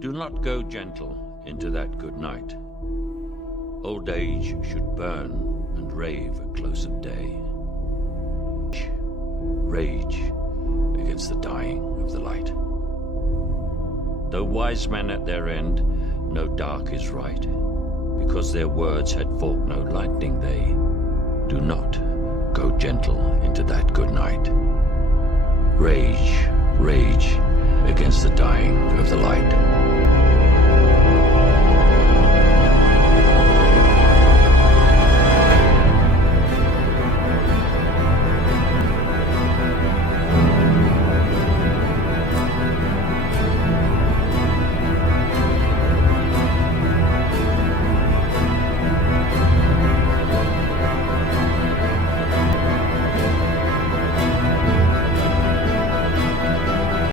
Do not go gentle into that good night. Old age should burn and rave at close of day. Rage against the dying of the light. Though wise men at their end, no dark is right, because their words had forked no lightning they. Do not go gentle into that good night. Rage, rage against the dying of the light.